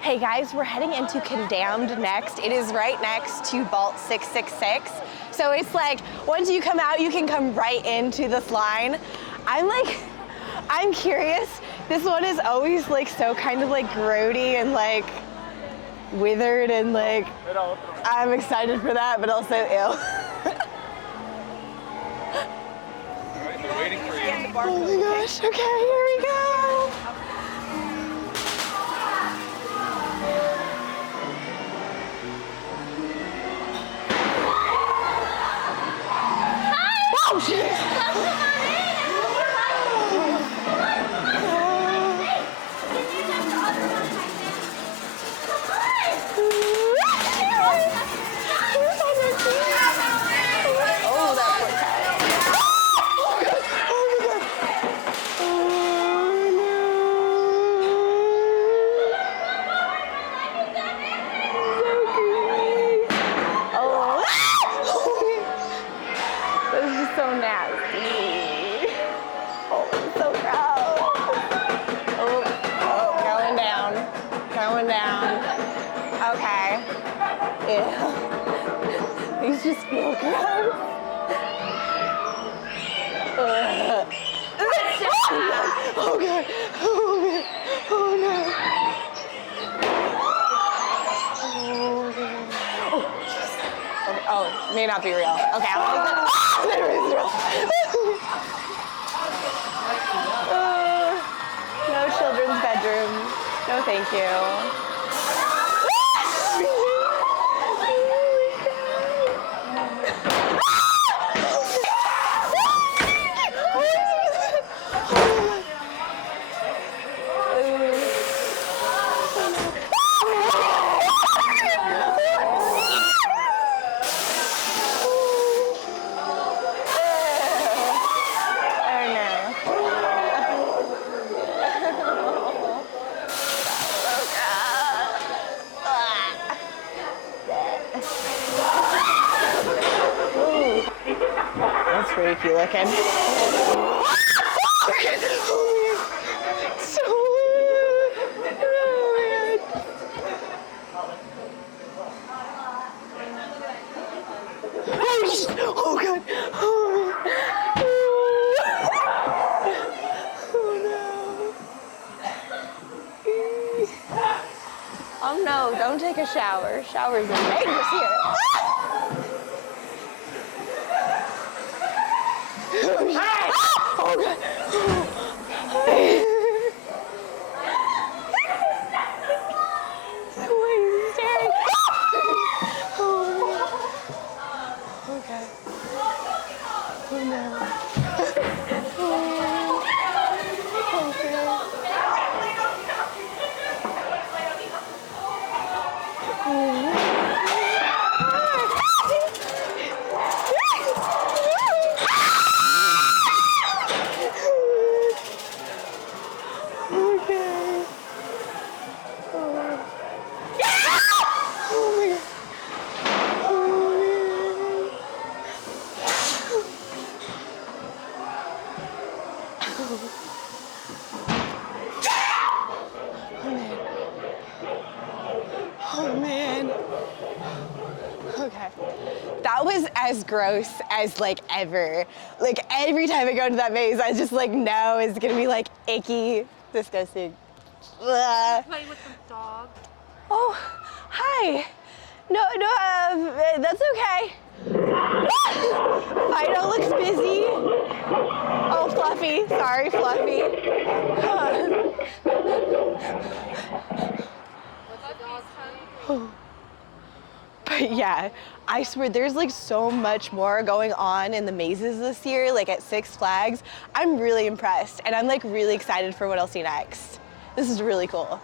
Hey guys, we're heading into Condamned next. It is right next to Vault 666. So it's like, once you come out, you can come right into this line. I'm curious. This one is always like so kind of like grody and like withered and like, I'm excited for that, but also ill. They're waiting for you. Oh my gosh, okay, here we go. Oh, shit. Oh, that poor cat. So nasty. Oh, it's so gross. Oh, going down. Going down. Okay. Ew. These just feel gross. Oh, God. Oh, man. Oh, no. Oh, it may not be real. Okay, I'll take that. There is real. No children's bedroom. No, thank you. That's freaky looking. Oh God! Oh no! Oh no! Don't take a shower. Showers are dangerous here. Oh God! Why are you staring? Okay. Oh no. Oh man. Okay. That was as gross as like ever. Like every time I go to that maze, I just like know it's gonna be like icky, disgusting. Ugh. Play with the dog. Oh, hi. No, that's okay. Fido looks busy. Oh, Fluffy. Sorry, Fluffy. But yeah, I swear there's like so much more going on in the mazes this year, like at Six Flags. I'm really impressed and I'm like really excited for what I'll see next. This is really cool.